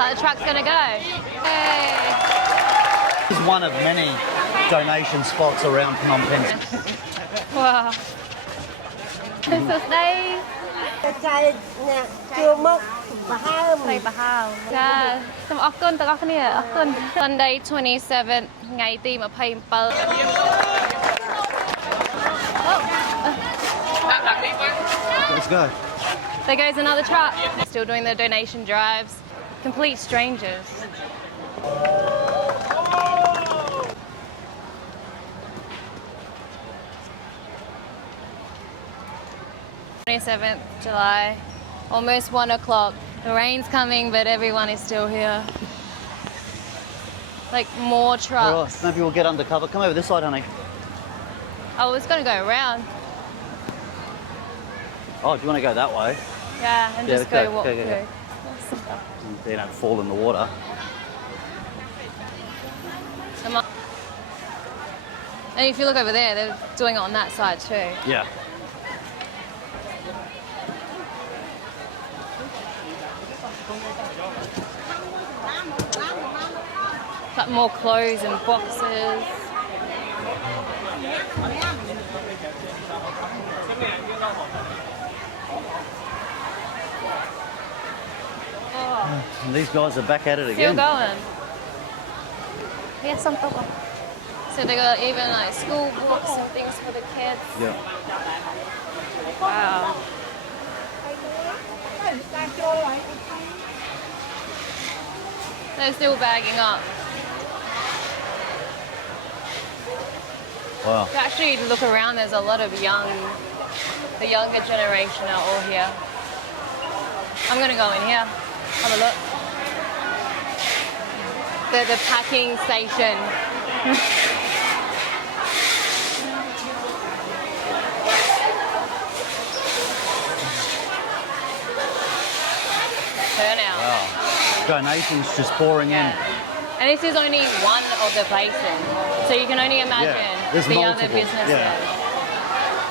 like the truck's gonna go. Hey. This is one of many donation spots around Phnom Penh. Wow. This is nice. Say bahao. Yeah. Sunday 27th ថ្ងៃទី 27 Let's go. There goes another truck. Still doing the donation drives. Complete strangers. July, almost 1 o'clock. The rain's coming, but everyone is still here. Like more trucks. All right, maybe we'll get undercover. Come over this side, honey. I was going to go around. Oh, do you want to go that way? Yeah, and just go walk through. They don't fall in the water. Come on. And if you look over there, they're doing it on that side too. Yeah. Got more clothes and boxes. Oh. And these guys are back at it Still again. going. Yes, I'm going. So they got even like school books and things for the kids. Yeah. Wow. They're still bagging up. Wow. If you actually look around, there's a lot of the younger generation are all here. I'm gonna go in here, have a look. The packing station. Turnout. Wow. Donations just pouring in. And this is only one of the places, so you can only imagine there's the multiple. other businesses. Yeah.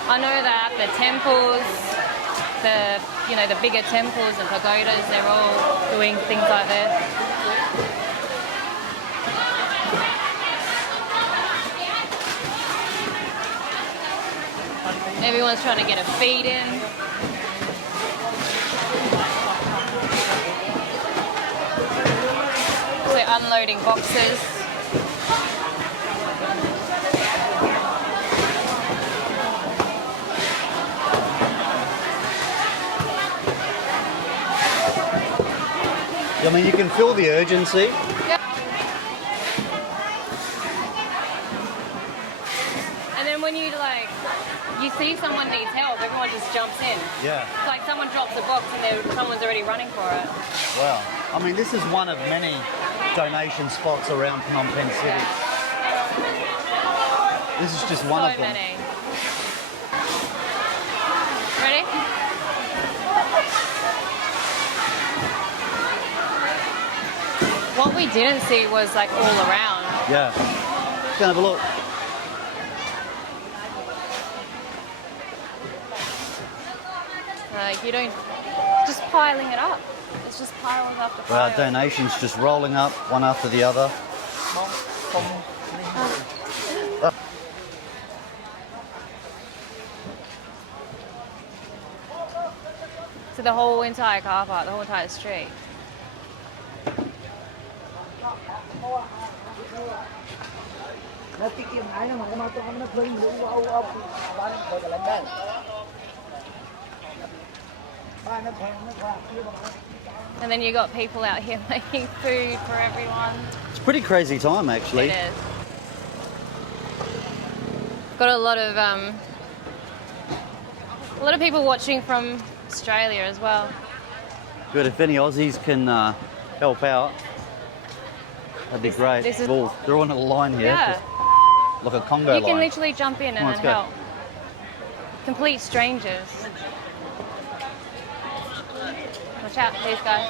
I know that the temples, the bigger temples and pagodas, they're all doing things like this. Everyone's trying to get a feed in. They're unloading boxes. I mean, you can feel the urgency. Yep. And then when you see someone needs help, everyone just jumps in. Yeah. It's like someone drops a box and someone's already running for it. Wow. I mean, this is one of many donation spots around Phnom Penh City. This is just one of them. So many. Ready? What we didn't see was like all around. Yeah. Let's go have a look. Like you don't, just piling it up. It's just piles after piles. Wow, donations just rolling up one after the other. So the whole entire car park, the whole entire street. And then you got people out here making food for everyone. It's a pretty crazy time, actually. It is. Got a lot of people watching from Australia as well. Good, if any Aussies can help out, that'd be great. They're on a line here. Yeah. Like a Congo line. You can literally jump in and then help. Complete strangers. Watch out, these guys.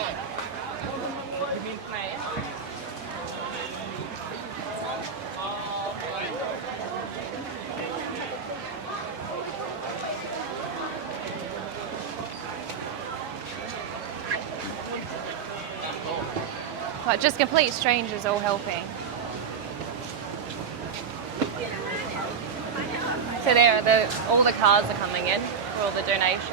Like just complete strangers all helping. So there, all the cars are coming in for all the donations.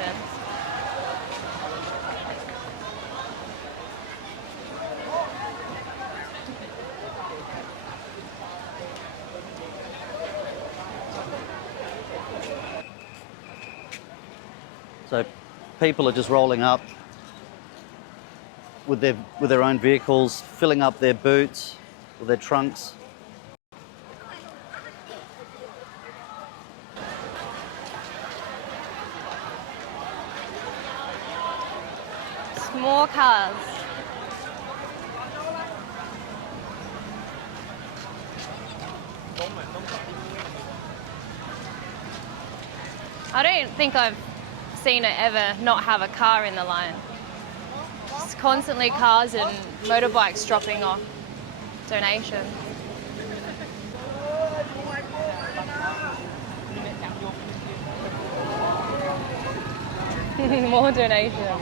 So people are just rolling up with their own vehicles, filling up their boots or their trunks. More cars. I don't think I've seen it ever not have a car in the line. It's constantly cars and motorbikes dropping off donations. More donations.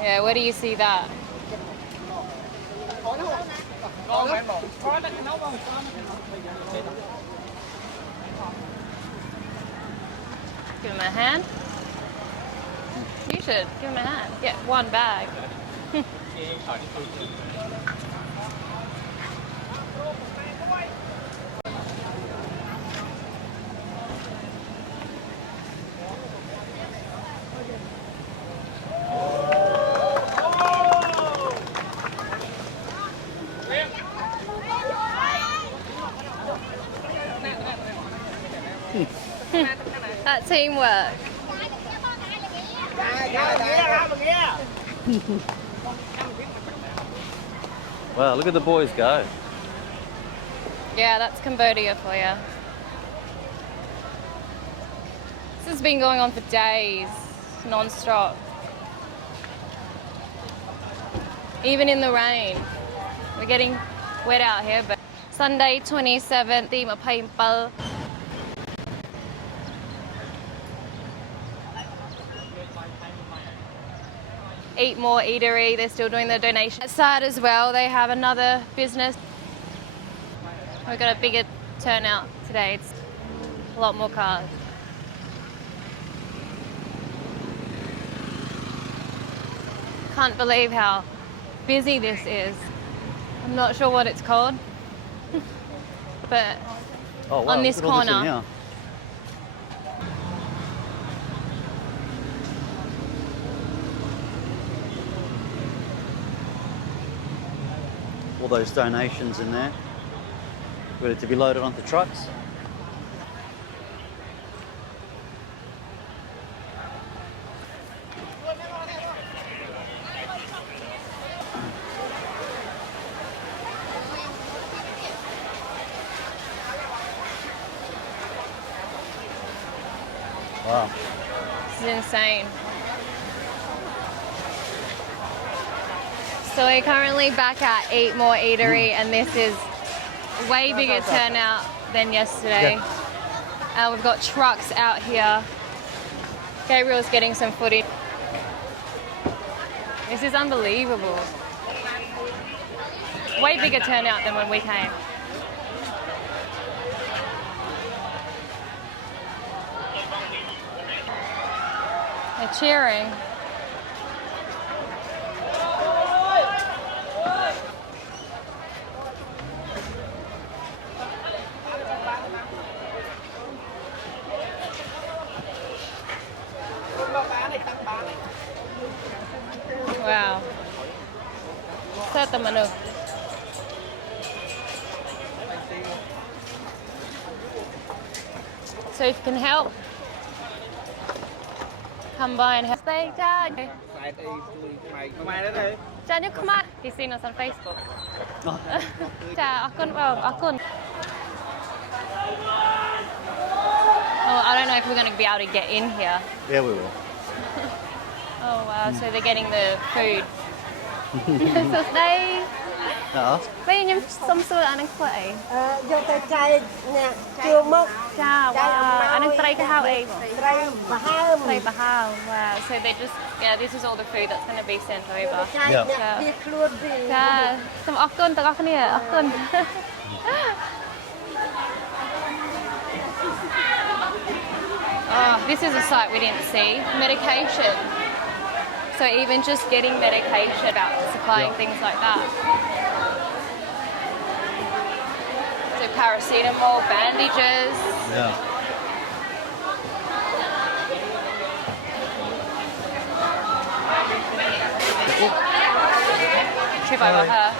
Yeah, where do you see that? Give him a hand. You should give him a hand. Get one bag. That teamwork. Wow, look at the boys go. Yeah, that's Cambodia for you. This has been going on for days, non-stop. Even in the rain. We're getting wet out here, but Sunday 27th, the phnompenh. Eat More Eatery, they're still doing the donation. It's sad as well, they have another business. We've got a bigger turnout today, it's a lot more cars. Can't believe how busy this is. I'm not sure what it's called, but Oh, wow, on this look at all in corner. here. All those donations in there, ready to be loaded onto trucks. Wow. This is insane. So we're currently back at Eat More Eatery, and this is way bigger turnout than yesterday. Yeah. We've got trucks out here. Gabriel's getting some footage. This is unbelievable. Way bigger turnout than when we came. They're cheering. Wow. Set the menu. So if you can help, come by and help. Stay, Dad. Dad, you come on. He's seen us on Facebook. Dad, I Oh, I don't know if we're going to be able to get in here. Yeah, we will. Oh wow, so they're getting the food. So đây. Đó. Bây giờ xong xuôi anh ăn quậy. Vô tay chay nè, chưa mốc. Cha, wow. Anh ăn tray cái hao ấy. Tray bà hao. Tray bà hao. Wow. So they just, yeah, this is all the food that's going to be sent over. Chay nè, đi luôn đi. Cha, xong ốc cân, tao ốc nè, ốc cân. Oh, this is a site we didn't see. Medication. So even just getting medication about supplying things like that. So paracetamol, bandages. Yeah. Trip over her.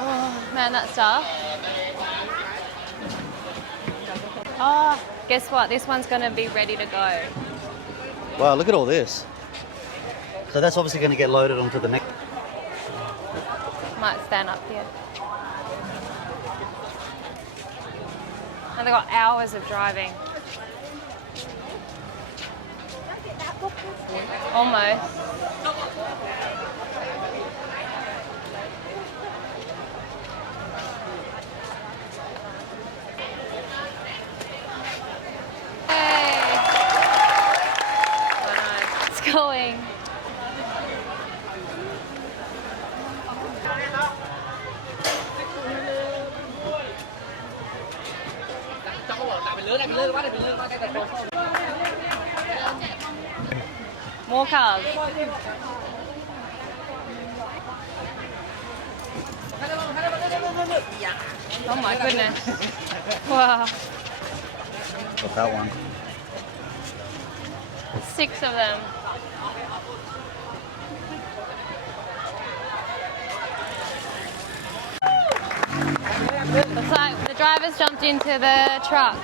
Oh, man, that stuff. Oh, guess what? This one's going to be ready to go. Wow, look at all this. So that's obviously going to get loaded onto the next. Might stand up here. And they've got hours of driving. Almost. Going. More cars. Oh my goodness. Wow. Got that one. 6 of them. Looks like the drivers jumped into the truck.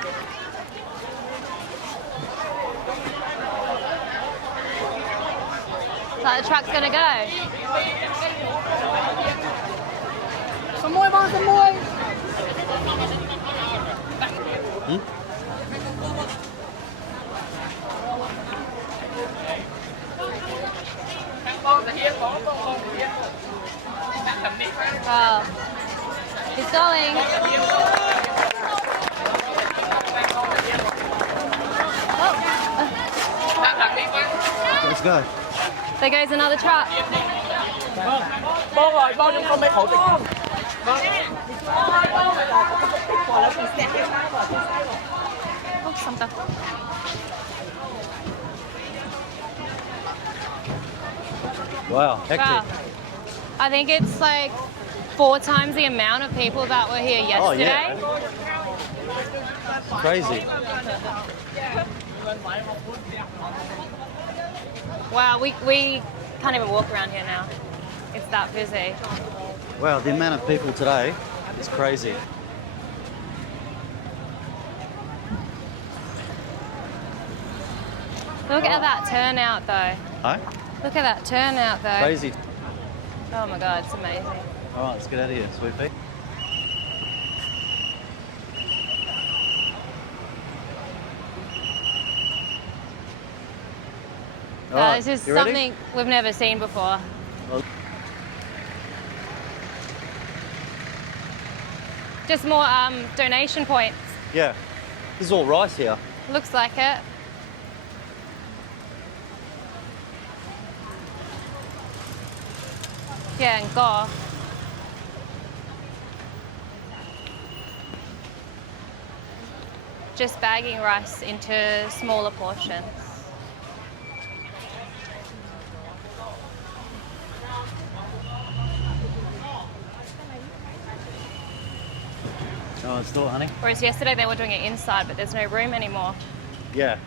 Looks like the truck's gonna go. Some more, mom, some more. Wow. He's going. Let's go. There goes another truck. Oh, something. Wow, hectic. Wow. I think it's like 4 times the amount of people that were here yesterday. Oh, yeah. Crazy. Wow, we can't even walk around here now. It's that busy. Wow, the amount of people today is crazy. Look at that turnout though. Huh? Look at that turnout though. Crazy. Oh my God, it's amazing. All right, let's get out of here, sweet pea. All right, This is you ready? something we've never seen before. Well- Just more donation points. Yeah. This is all rice here. Looks like it. Yeah, and go. Just bagging rice into smaller portions. Oh, it's still, honey. Whereas yesterday they were doing it inside, but there's no room anymore. Yeah.